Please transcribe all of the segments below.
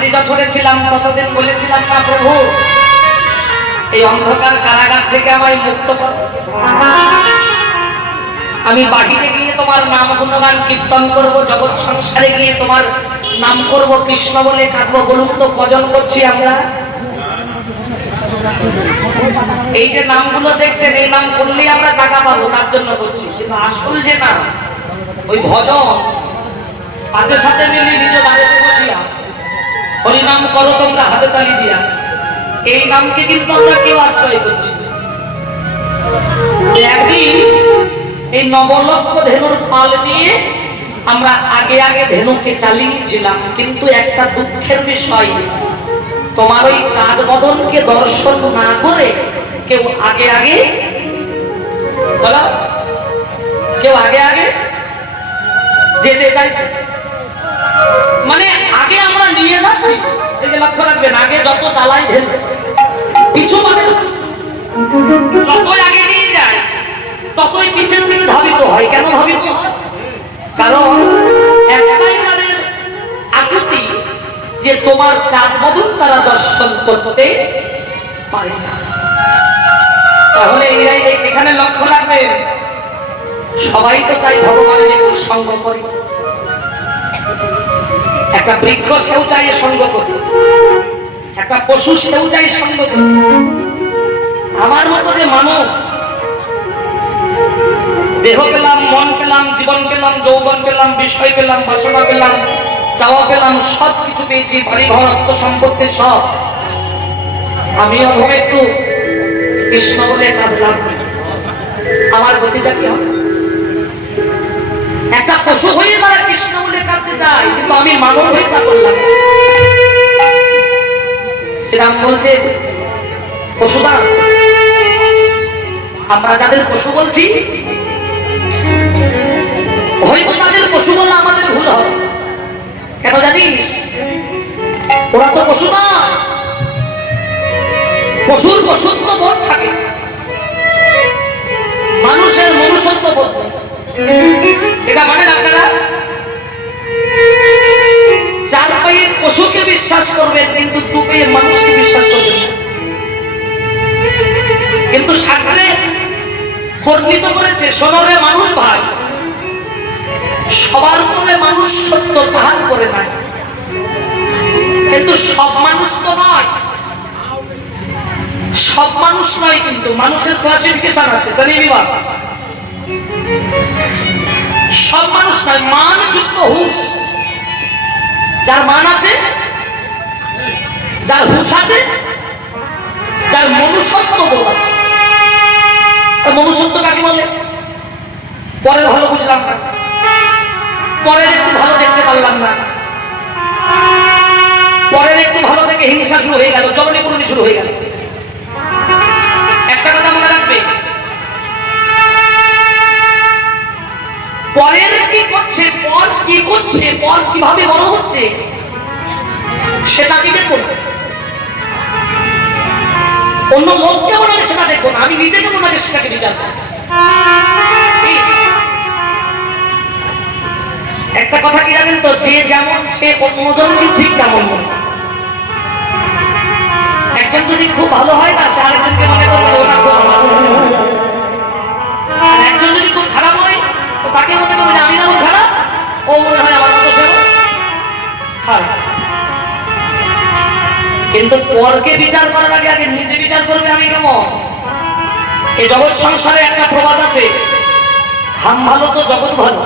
যতদিন মাতৃজঠরে ছিলাম ততদিন বলেছিলাম না প্রভু? এই অন্ধকার কারাগার থেকে আমায় মুক্ত কর। আমি বাহিরে গিয়ে তোমার নাম গুণগান কীর্তন করব, জগৎ সংসারে গিয়ে তোমার নাম করব, কৃষ্ণ বলে কাঁদবো, বলুন তো ভজন করছি আমরা? এই যে নামগুলো দেখছেন, এই নাম করলেই আমরা টাকা পাবো, তার জন্য করছি কিন্তু আসল যে নাম, ওই ভজন, পাঁচের সাথে মিলিয়ে নিজ বাড়িতে বসিয়া হরিনাম করো তোমরা হাতে তালি দিয়া। এই নামকে কিন্তু আমরা কেউ আশ্রয় করছি একদিন এই নবলক্ষ ধেনুর পাল নিয়ে আমরা আগে আগে ধেনুকে চালিয়েছিলাম, কিন্তু একটা দুঃখের বিষয়, তোমার ওই চাঁদ বদনকে দর্শন না করে কেউ আগে আগে, বলো, কেউ আগে আগে যেতে চাইছে। মানে আগে আমরা নিয়ে যাচ্ছি এই যে লক্ষ্য রাখবেন, আগে যত চালাই পিছু মানে যতই আগে নিয়ে যায়, ততই পিছন দিকে ধাবিত হয়। কেন ধাবিত হয়? কারণ একটাই তাদের আকুতি যে তোমার চাঁদ মধুর তারা দর্শন করতে পারে না। তাহলে এরাই এখানে লক্ষ্য রাখবেন, সবাই তো চাই ভগবানের একটু সঙ্গ করে। একটা বৃক্ষ সেও চাই সঙ্গ করে। একটা পশু সেও চাই সঙ্গ করে। আমার মতো যে মানব দেহ পেলাম, মন পেলাম, জীবন পেলাম, যৌবন পেলাম, বিষয় পেলাম, বাসনা পেলাম, চাওয়া পেলাম, সব কিছু পেয়েছি বাড়ি ঘর অর্থ সম্পত্তি সব। আমি অধম একটু কৃষ্ণ বলে কাঁদলাম আমার গতিটা কি হবে? পশু হয়ে তারা কৃষ্ণ বলে কাঁদতে চায় কিন্তু আমি মানব হয়ে তা করলাম শ্রীরাম বলছে, পশুদা, আমরা যাদের পশু বলছি হয়তো তাদের পশু বলা আমাদের ভুল হবে। কেন জানিস? ওরা তো পশু না পশুর পশুত্ব বোধ থাকে। মানুষের মনুষ্যত্ব বোধ নেই। এটা মানে আপনারা? চার পায়ে পশুকে বিশ্বাস করবেন, কিন্তু দু পায়ে মানুষকে বিশ্বাস করবেন কিন্তু শাস্ত্রে বর্ণিত করেছে সোনরে মানুষ ভাই। সবার উপরে মানুষ সত্য তাহার করে নাই। কিন্তু সব মানুষ তো নয়। সব মানুষ নয় কিন্তু, মানুষের ক্লাসিফিকেশন আছে। জানি বিভাগ সব মানুষ নয় মান যুক্ত হুঁশ। যার মান আছে, যার হুঁশ আছে, যার মনুষ্যত্ব বোধ আছে। মনুষ্যত্ব কাকে বলে? পরে ভালো বুঝলাম না। পরে একটু ভালো দেখতে পারলাম না। পরের একটু ভালো দেখে হিংসা শুরু হয়ে গেল পুরনি শুরু হয়ে গেল। পরের কি করছে, পর কি করছে, পর কীভাবে বড় হচ্ছে, সেটা আমি দেখব। না। অন্য লোক কেমন আগে সেটা দেখব না, আমি নিজে কেমন আগে সেটাকে বিচার একটা কথা কি জানেন তো, যে যেমন সে অন্যজন ঠিক তেমন একজন যদি খুব ভালো হয় না, সে আরেকজনকে মনে করবে ওটা খুব ভালো। তাকে মনে করবে আমি যেমন খারাপ? ও মনে হয় আমার মতো কিন্তু পরকে বিচার করার আগে আগে নিজে বিচার করবে আমি কেমন? এই জগৎ সংসারে একটা প্রবাদ আছে। হাম ভালো তো জগৎ ভালো।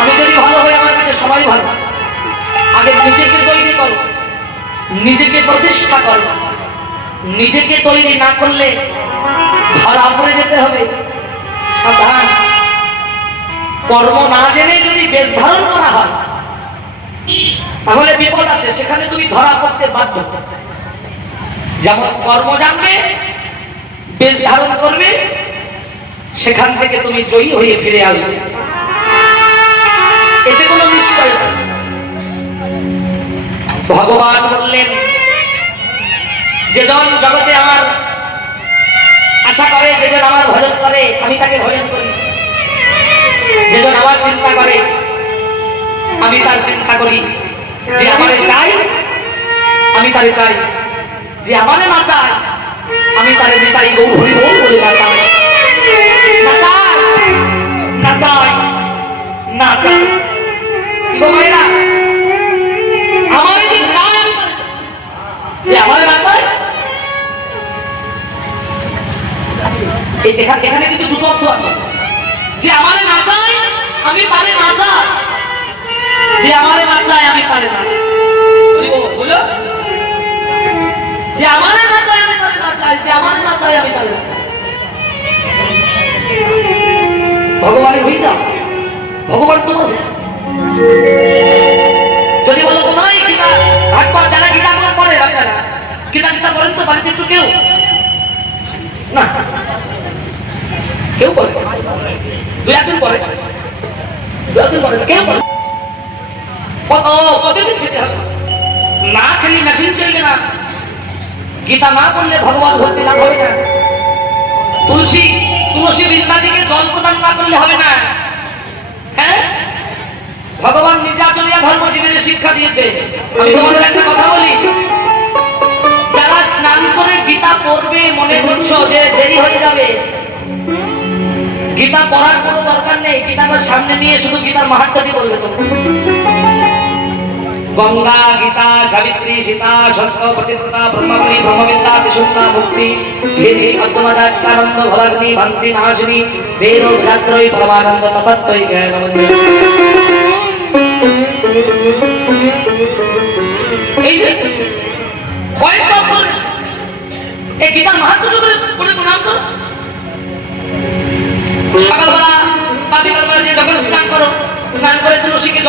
আমি যদি ভালো হই, আমার কাছে সবাই ভালো। আগে নিজেকে তৈরি করো। নিজেকে প্রতিষ্ঠা কর। নিজেকে তৈরি না করলে ধরা পড়ে যেতে হবে। সাবধান। কর্ম না জেনে যদি বেশ ধারণ করা হয়, তাহলে বিপদ আছে, সেখানে তুমি ধরা পড়তে বাধ্য। যেমন কর্ম জানবে, বেশ ধারণ করবে, সেখান থেকে তুমি জয়ী হয়ে ফিরে আসবে। এতে কোনো নিশ্চয়তা নেই। ভগবান বললেন, যেজন জগতে আমার আশা করে, যেজন আমার ভজন করে, আমি তাকে ভজন করি। যেজন আমার চিন্তা করে। আমি তার চিন্তা করি যে আমারে চাই, আমি তারে চাই। যে আমারে না চাই আমি তারে নিতাই গৌ হরি বল বলে না চাই। না চাই না চাই না চাই গো মায়েরা? আমারে যে চাই আমি তারে যে আমারে না দেখা এখানে কিন্তু দুটো অর্থ আছে। যে আমারে না চাই আমি পারে না চাই যে আমারে না চায়, আমি পারে না বুঝলো যে আমারে না চায়, আমি তারে না চাই যে আমারে না চাই আমি তারে না চাই ভগবানে হয়ে যাও। ভগবান তোমার। যদি বলো কোথায় গীতা ভাগবত যারা গীতা বলা পড়ে বাচ্চারা গীতা গীতা বলেন তো বাড়িতে একটু কেউ? না। কেউ পড়ে দু একদিন পড়ে দু একদিন পড়ে কেউ কত প্রতিদিন খেতে হবে? না খেলে মেশিন চলবে না। গীতা না করলে ভগবান ভক্তি লাভ হবে না। তুলসী তুলসী বৃন্দাজিকে জল প্রদান না করলে হবে না। হ্যাঁ? ভগবান নিজাচলিয়া ধর্ম জীবনের শিক্ষা দিয়েছে। আমি তোমাদের একটা কথা বলি। যারা স্নান করে গীতা পড়বে, মনে করছ যে দেরি হয়ে যাবে। গীতা পড়ার কোনো দরকার নেই গীতাটা সামনে নিয়ে শুধু গীতার মাহাত্মটি বলবে তোমরা। গঙ্গা, গীতা, সাবিত্রী, সীতা, সত্য পতিব্রতা ব্রহ্মবলী, ব্রহ্মবিদ্যা ত্রিশুক্তা মুক্তি ভেদে অদ্যমদাচকানন্দ ভলাগ্নি ভান্তি নাশিনী বেদ ভ্রাত্রই পরমানন্দ ততত্বই এই যে কয়েক এই গীতার করে প্রণাম করো। সকালবেলা বা বিকালবেলা যে যখন স্নান করো, স্নান করে তুলসীকে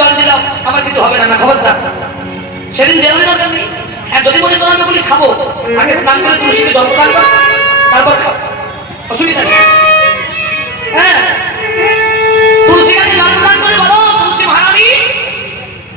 জল দিলাম, আমার কিছু হবে না না, খবরদার। সেদিন দেওয়ার নেই। হ্যাঁ যদি মনে করো বলি খাব, আগে স্নান করে তুলসীকে জল প্রদান খাও অসুবিধা নেই। হ্যাঁ। তুলসী গাছে জল প্রদান করে বলো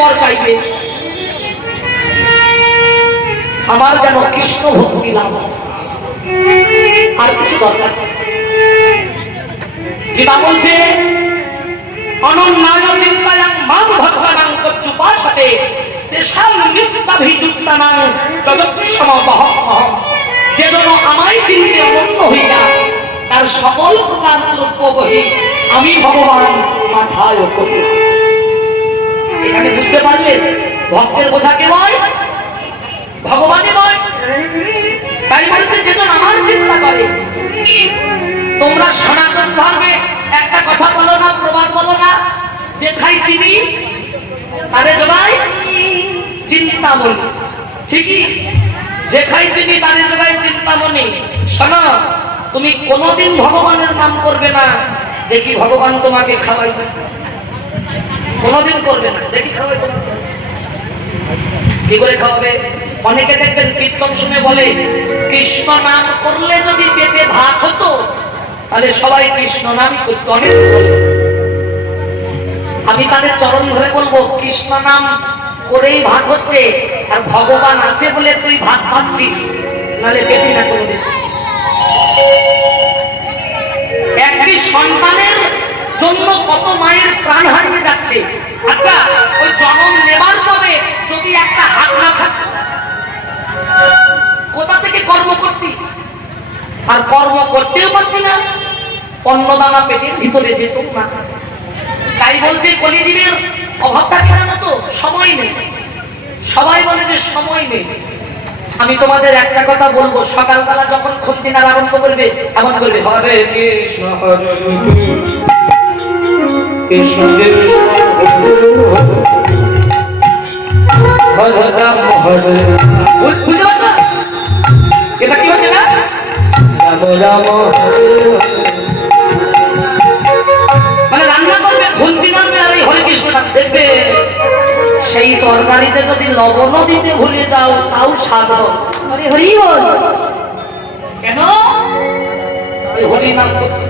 বর চাইবে। আমার যেন কৃষ্ণ ভক্তি লাভ আর কিছু দরকার গীতা বলছে অনন্যায় চিন্তায়াং মাং ভক্তানাং যজৎসম বহঃ যে আমায় অনন্য তার সকল প্রকার বহি, আমি ভগবান মাথায় করি এখানে বুঝতে পারলে ভক্তের বোঝা কেবল ভগবানই বল। তাই বলছে, যেজন আমার চিন্তা করে, তোমরা সনাতন ধর্মে একটা কথা বলো না, প্রবাদ বলো না, যে খাই চিনি, তারে জোগাই চিন্তামণি ঠিকই? যে খাই চিনি, তারে জোগাই চিন্তামণি শোনো, তুমি কোনোদিন ভগবানের নাম করবে না, দেখি ভগবান তোমাকে খাওয়াইবে। কোনোদিন করবে না। দেখি খাওয়াই কি করে খাওয়াবে অনেকে দেখবেন কীর্তন শুনে বলে, কৃষ্ণ নাম করলে যদি পেটে ভাত হতো, তাহলে সবাই কৃষ্ণ নামই করতো। আমি তাদের চরণ ধরে বলব, কৃষ্ণ নাম করেই ভাত হচ্ছে, আর ভগবান আছে বলে তুই ভাত পাচ্ছিস নাহলে পেতি না কোনোদিন একটি সন্তানের জন্য কত মায়ের প্রাণ হারিয়ে যাচ্ছে। আচ্ছা ওই জন্ম নেবার পরে যদি একটা হাত না থাকতো কোথা থেকে কর্ম করতি? আর কর্ম করতেও পারতি না অন্নদানা পেটের ভিতরে যেত না। তাই বলছে কলিজীবের অভাবটা কেন তো? সময় নেই। সবাই বলে যে সময় নেই। আমি তোমাদের একটা কথা বলব, সকালবেলা যখন খুন্তিনার আরম্ভ করবে, এমন করবে হরে কৃষ্ণ। রাম হরে। এটা কি হচ্ছে না? রাম রাম মানে রান্না করবে খুন্তি মারবে আর এই হরে কৃষ্ণ দেখবে। সেই তরকারিতে যদি লবণও দিতে ভুলে যাও তাও স্বাদ। হরি হরি। বল কেন হরি নাম করতে।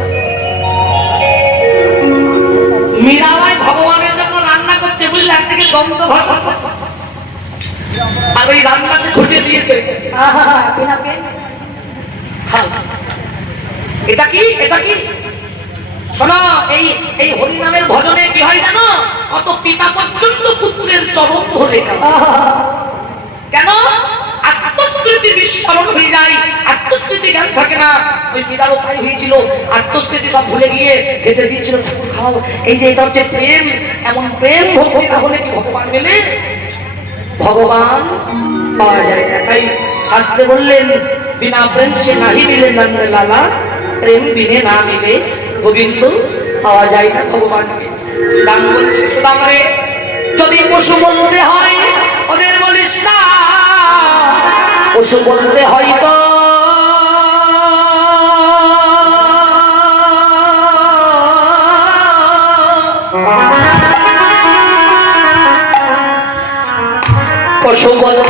মীরাবাই ভগবানের জন্য রান্না করছে বুঝলে? একদিকে গন্ধ ভাষা আর ওই রান্নাতে ঘুটে দিয়েছে। এটা কি? এটা কি? শোনো এই এই হরিনামের ভজনে কি হয় জানো? কত পিতা পর্যন্ত পুত্রের চরম ধরে কেন? বিস্মরণ হয়ে যায়। আত্মস্মৃতি জ্ঞান থাকে না? ওই বিড়ালও তাই হয়েছিল। আত্মস্মৃতি সব ভুলে গিয়ে খেতে দিয়েছিল ঠাকুর খাও এই যে এটা হচ্ছে প্রেম। এমন প্রেম কি ভগবান মেলে? ভগবান পাওয়া যায় শাস্ত্রে বললেন, বিনা প্রেম সে নাহি মিলে লালা। প্রেম বিনে না মিলে গোবিন্দ পাওয়া যায় না ভগবানকে সুদাম বলছে, সুদাম যদি পশু বলতে হয়, ওদের বলিস না। পশু বলতে হয়তো পশু বলতে